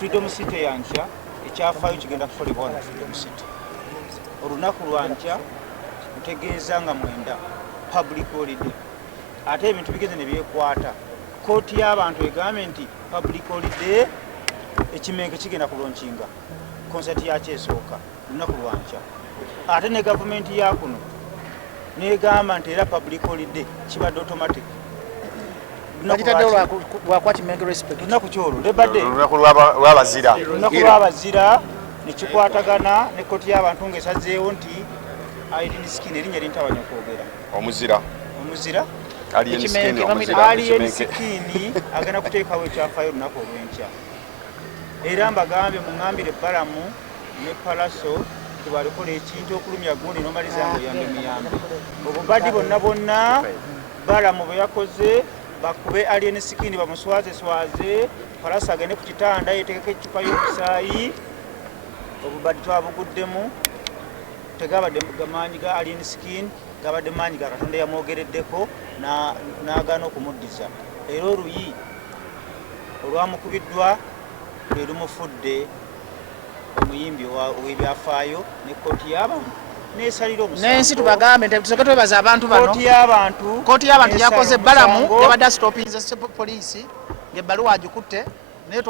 Freedom City yankya ekyafaayo kigenda kukolebwa wano Freedom City. Olunaku lwankya ntegeeza nga mwenda public holiday. Ate ebintu bigeze ne byekwata. Kooti y'abantu egambye nti public holiday ekimenke kigenda kulonkinga konsati yakyo esooka olunaku lwankya. Ate ne gavumenti ya kuno negamba nti era public holiday kibadde automatic. Lunaku kyolwo lebadde lunaku lw'abazira. Lunaku lw'abazira ne kikwatagana ne kooti y'abantu ng'esazeewo nti Alien Skin erinnya lintabanya kwogera. Omuzira Alien Skin agenda kuteekawo ekyafaayo olunaku olw'enkya. Era mbagambye muŋŋambire Balaam ne Palaso tebalikola ekintu okulumya gundi nomaliza ng'oyambe muyambe. Obubaddi bonna Balaam bwe yakoze bakube Alien Skin bamuswaze Palaso agende ku kitanda yeetekeko ecupa y'omusaayi. Obubaddi twabuguddemu tegabadde maanyi ga Alien Skin, gabadde maanyi ga Katonda yamwogereddeko n'agaana okumuddiza. Era oluyi olwamukubiddwa lwe lumufudde omuyimbi ow'ebyafaayo ne kooti y'abantu n'esalira omusango. N'ensi tubagambe nti tusooke twebaza abantu bano. Kooti y'abantu yakoze Balaam yabadde asitopinze poliisi ng'ebbaluwa agikutte. Naye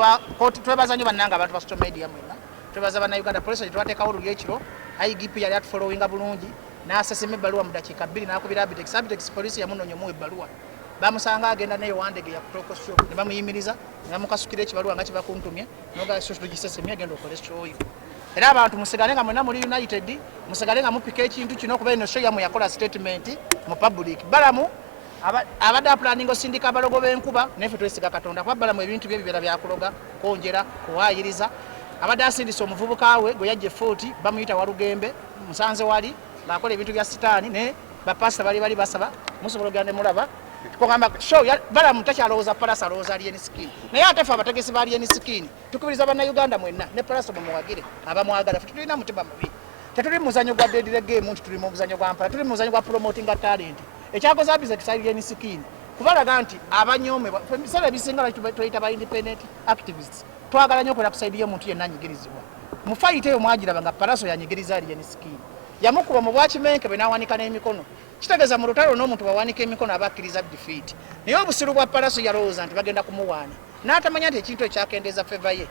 twebaza nnyo bannanga abantu ba social media mwena. Twebaza bannayuganda poliisi gye twateekawo oluli ekiro. IGP yali atufollowinga bulungi n'asesema ebbaluwa mu dakiika 2 n'akubira Abitex poliisi yamunoonya omuwa ebbaluwa. Bamusanga agenda naye wandege ya kutoko show ne bamuyimiriza ne bamukasukira ekibaluwa nga kibakuntumye n'oga show tugisesemye agenda okole show yo. Era abantu musigale nga mwena muri United musigale nga mupika ekintu kino kuba eno show yamu yakola statement mu public. Balaam abadde planning osindika abalogo b'enkuba nefe twesiga Katonda kuba Balaam ebintu bye bibera byakuloga konjera kuwaayiriza. Abadde asindisa omuvubuka we gwe yajja 40 bamuyita Walugembe musanze wali bakola ebintu bya sitaani ne bapasta bali basaba musobola ogende mulaba kugamba show Balaam takyalowooza Palaso alowooza Alien Skin. Naye ate ffe abategesi ba Alien Skin tukubiriza bannayuganda mwenna ne Palaso mumuwagire abamwagala. Ffe tulina mutima mubi. Tetuli muzanyo gwa deadly game nti tuli mu muzanyo gwa mpala. Tuli muzanyo gwa promoting talent. Ekyakoze Abizek Alien Skin kubalaga nti abanyome bisala ebisinga tuyita ba independent activists. Twagala nnyo okola kusaidia omuntu yenna anyigirizibwa. Mu fight eyo mwagiraba nga Palaso yanyigiriza Alien Skin. Yamukuba mu bwakimenke bwe n'awanika n'emikono. Kitegeeza mu lutalo n'omuntu bawanika emikono abakkiriza defeat. Naye obusiru bwa Palaso yalowooza nti bagenda kumuwaana. N'atamanya nti ekintu ekyakendeeza feva ye.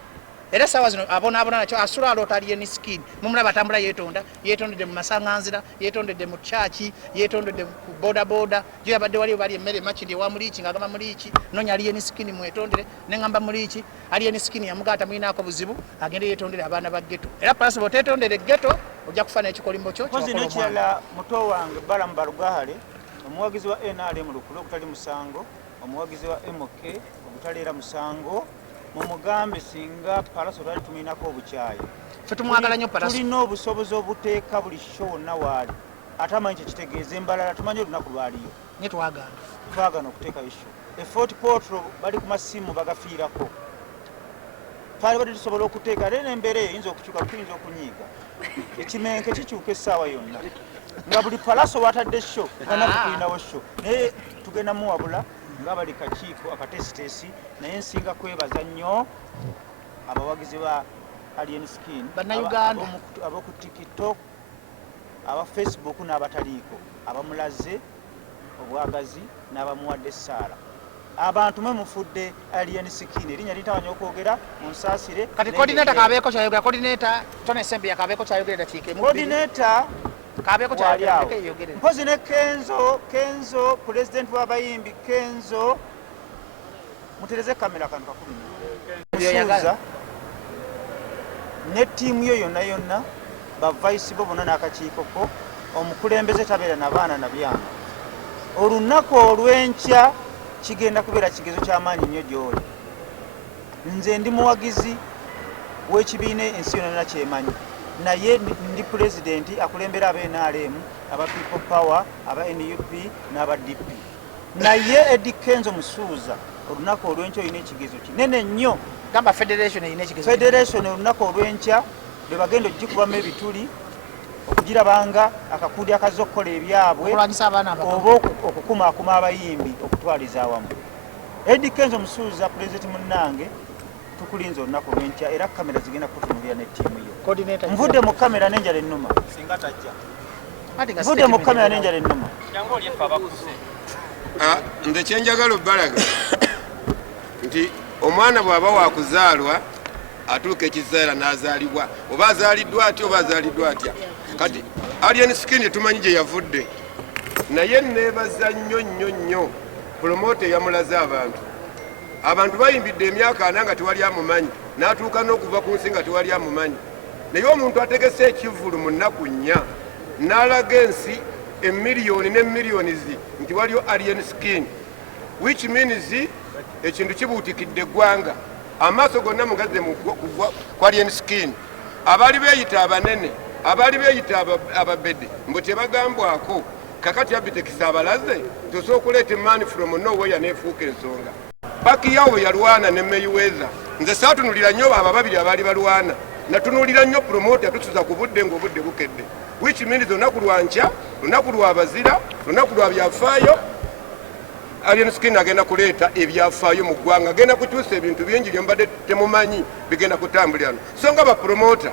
Era sawa zino abonaabona nakyo asula aloota Alien Skin. Mumulaba atambula yeetondedde mu masaŋŋanzira, yeetondedde mu kyaki, yeetondedde ku bodaboda. Gye yabadde wali bali emmere makindi ewa muliiki ng'agamba muliiki nonya Alien Skin mwetondere ne ŋŋamba muliiki. Alien Skin yamugaata muyinaako buzibu agende yeetondere abaana ba ghetto. Era Palaso bw'oteetondere ghetto ojja kufuna ekikolimbo kyo. Mpozi n'ekirala muto wange Balaam Balugahale omuwagizi wa NRM Lukulu okutali musango, omuwagizi wa MK okutaleera musango. Mumugambe singa Palaso twali tuminako obukyayi. Ffe tumwagala nnyo Palaso. Tulina obusobozi obuteeka buli show nawaali. Ate amanyi kyekitegeeza embalala tumanyi olunaku lwaliyo. Nye twagaana okuteekayo show. E Fort Portal bali ku masimu bagafiirako. Twali badde tusobola okuteeka ate n'embeera eyo eyinza okukyuka tuyinza okunyiiga. Ekimenke kikyuka essaawa yonna. Nga buli Palaso watadde show banaku tulinawo show. Naye tugenda muwabula nga bali kakiiko akatesitesi naye nsinga kwebaza nnyo abawagizi ba Alien Skin bannayuganda ab'oku TikTok aba Facebook n'abataliiko abamulaze obwagazi n'abamuwadde essaala. Abantu mwe mufudde Alien Skin erinnya litabanya okwogera munsaasire. Kati coordinator kabeeko kyayogera coordinator Tone Sembi yakabeeko kyayogera dakiika emu. Coordinator kabeeko kyayogera yogere. Mpozi ne Kenzo president w'abayimbi Kenzo mutereze kamera kantu kakumi. Musuuza ne ttiimu yo yonna ba vice bo bonna n'akakiiko ko omukulembeze tabeera n'abaana na byana. Olunaku olw'enkya kigenda kubeera kigezo ky'amaanyi nnyo gy'oli. Nze ndi muwagizi w'ekibiina ensi yonna kyemanyi. Naye ndi president akulembera aba NRM, aba People Power, aba NUP n'aba DP. Naye Eddie Kenzo Musuuza olunaku olw'enkya olina ekigezo kinene nnyo. Gamba Federation erina ekigezo. Federation olunaku olw'enkya bwe bagenda okugikubamu ebituli okugirabanga akakundi akazza okukola ebyabwe oba okukumaakuma abayimbi okutwaliza awamu. Eddie Kenzo Musuuza president munnange tukulinza olunaku lwenkya era kamera zigenda kutunuulira ne ttiimu yo. Coordinator Nvudde mu kamera n'enjala ennuma. Singa tajja. Nvudde mu kamera n'enjala ennuma. Jangu oli effe abakuse. Nze kyenjagala obbalaga nti omwana bw'aba wakuzaalwa atuuka ekiseera n'azaalibwa oba azaaliddwa atya oba azaaliddwa atya. Kati alien skin tumanyi gye yavudde naye neebaza nnyo promote eyamulaze abantu bayimbidde emyaka ana nga tewali amumanyi n'atuuka n'okuva ku nsi nga tewali amumanyi naye omuntu ategese ekivulu mu nnaku nnya n'alaga ensi emiliyoni n'emiliyoni nti waliyo alien skin which means ekintu kibuutikidde eggwanga amaaso gonna mugaze ku alien skin abaali beeyita abanene abaali beeyita ababede mbu tebagambwako kakati abitekisa abalaze tosobola okuleeta emani from nowhere neefuuka ensonga paki yawo yalwana ne Mayweather nze saatunulira nnyo abo babiri abaali balwana natunulira nnyo promoter tusuza ku budde ng'obudde bukedde which means olunaku lwankya lunaku lwabazira lunaku lwa byafaayo alien skin agenda kuleeta ebyafaayo mu ggwanga agenda kukyusa ebintu bingi bye mbadde temumanyi bigenda kutambulirano so nga bapromota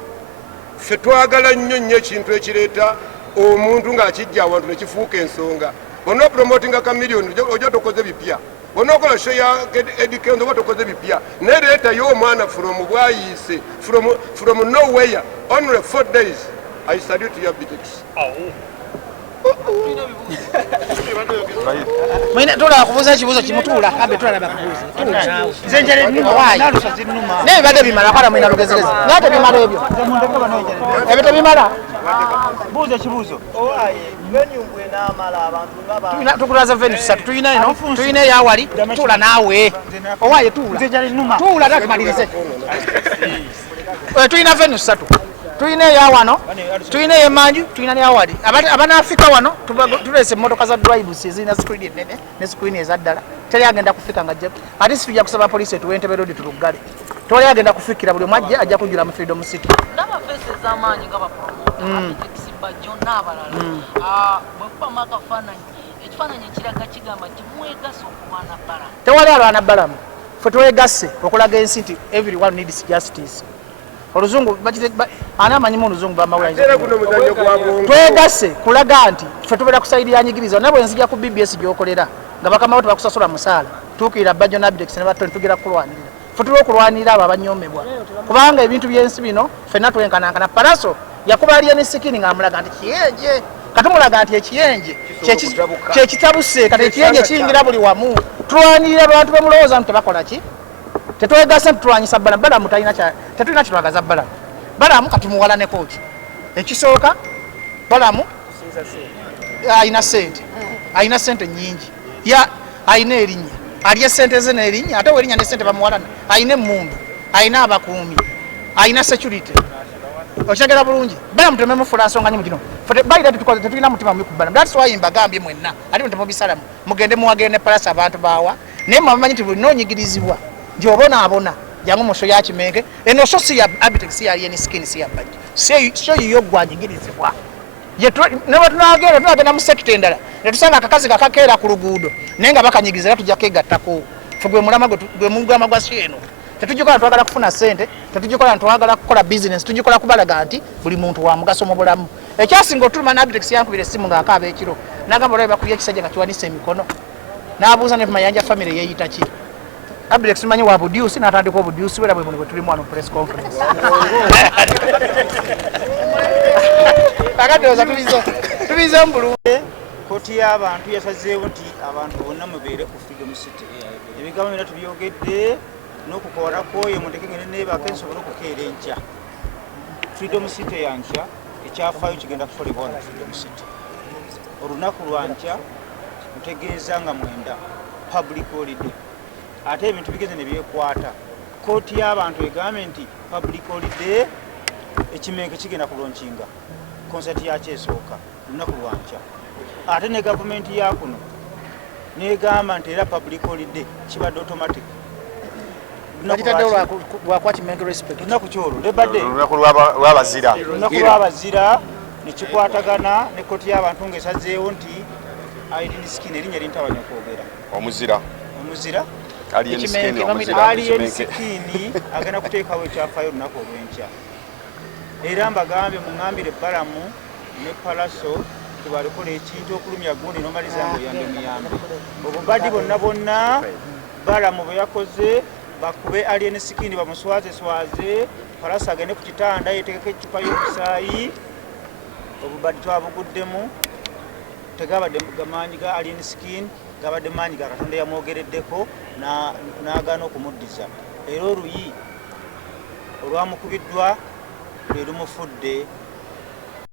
ffe twagala nnyo ekintu ekireeta omuntu ng'akijja awantu ne kifuuka ensonga onoopromotinga kamiliyoni ojo tokoze bipya onookola show ya education oba tokoze bipya naye leetayo omwana from bwayiise from nowhere only 4 days I salute your bitics. Mwina tola kubuza ekibuzo kimutuula abe tola bakubuze. Nze njale nnuma nalusa zinnuma. Naye bade bimala kwala mwina lugezegezi. Ngate bimala ebyo. Ebyo bimala. Buuza ekibuzo. Venue mbwe n'amala abantu ngaba. Tukulaza venue tusatu tuyina eno. Tuyina eyawali. Tuula naawe. Owaye tuula. Nze njale nnuma. Tuula takumalirize. Tuyina venue tusatu. Tuyina eyawano. Tuyina eyemanju. Tuyina n'eyawali. Abanaafika wano tulese emmotoka za drivers ezirina screen ennene ne screen ezaddala. Teri agenda kufika nga jja. Ate tujja kusaba poliisi etuwe Entebbe Road tuluggale. Toli agenda kufikira buli mwajja ajja kujjula mu Freedom City. Ndaba faces z'amaanyi nga bapromoter abitekisiba jonna abalala. Bwefuba makafaananyi ekifaananyi ekiraga kigamba nti mwegasse okulwana Balaam. Tewali alwana Balaam. Ffe twegasse okulaga ensi nti everyone needs justice. Oluzungu ani amanyimu oluzungu bamawulire. Twegasse kulaga nti ffe tubeera kusaidirira nyigiriza nabwe nzija ku BBS gy'okolera nga bakamawo tebakusasula musaala tuukirira Bajjo n'Abidex ne Batoni tugera kulwanirira. Ffe tuli okulwanirira abo abanyomebwa kubanga ebintu by'ensi bino ffenna twenkanankana. Palaso yakuba alien skin ng'amulaga nti kiyenje katumulaga nti ekiyenje kyekitabuse kati ekiyenje kiyingira buli wamu. Tulwanirira abantu bemulowooza nti tebakola ki tetwegasa tulwanyisa Balaam. Balaam tetulina kitwagaza Balaam. Balaam kati muwalaneko ki ekisooka Balaam ayina sente nyingi ayina erinnya alya sente ze n'erinnya ate werinnya ne sente bamuwalana ayina emmundu ayina abakuumi ayina security okyagera bulungi. Balaam tememufula nsonga nyi mugino bayira tetulina mutima mubi ku Balaam. That's why mbagambye mwenna ate mutemubisalamu mugende muwagire ne Palasa abantu baawa naye mwamanyi nti buli noonyigiririzibwa nti obonaabona jangu mu show ya Kimenge eno show si ya Abitek si ya alien skin si ya Bajjo show yiyo gwanyigirizibwa neba tunagenda mu sekita endala netusanga akakazi kakakeera ku luguudo naye nga bakanyigiza era tujja kegattako ffe gwe mulama gwe mugamba gwa si eno. Tetugikola twagala kufuna sente, tetugikola twagala kukola business, tugikola kubalaga nti buli muntu wa mugaso mu bulamu. Ekyasinga otuluma n'Abitek yankubira essimu ng'akaaba ekiro n'agamba olaba bakubye ekisajja nga kiwanise emikono n'abuuza ne Mayanja family yeeyita ki. Abitek simanyi wa budiusi n'atandika obudiusi bwe bwe tulimu wano press conference. Akati oza tubize mbulunde. Koti y'abantu yasazeewo nti abantu bonna mubeere ku Freedom City. Ebigambo byonna tubyogedde n'okukola kwoyo mutekengere neebaka nsobole okukeera enkya. Freedom City yankya ekyafaayo kigenda kukolebwa wano Freedom City. Olunaku lwankya ntegeeza nga 9 public holiday. Ate ebintu bigeze ne byekwata. Kooti y'abantu egambe nti public holiday Ekimenge kigenda kulonkinga concert yakyo esooka lunaku lwankya. Ate ne gavumenti ya kuno negamba nti era public holiday kibadde automatic. Lwakwa Kimenge respect. Lunaku kyolwo lebadde lunaku lw'abazira. Lunaku lw'abazira ne kikwatagana ne kooti y'abantu ng'esazeewo nti alien skin erinnya lintabanya okwogera. Omuzira. Omuzira Alien skin omuzira alien skin agenda kuteekawo ekyafaayo olunaku olw'enkya. Era mbagambye muŋŋambire Balamu ne Palaso tebalikola ekintu okulumya gundi n'omaliza ngo oyambe muyambe. Obubadi bonna Balamu bwe yakoze bakube alien skin bamuswazeswaze, Palaso agende ku kitanda yetegeka ecupa y'omusaayi. Obubadi twabuguddemu, tegabadde maanyi ga alien skin, gabadde maanyi ga Katonda yamwogereddeko n'agaana okumuddiza. Era oluyi olwamukubiddwa lwe lumufudde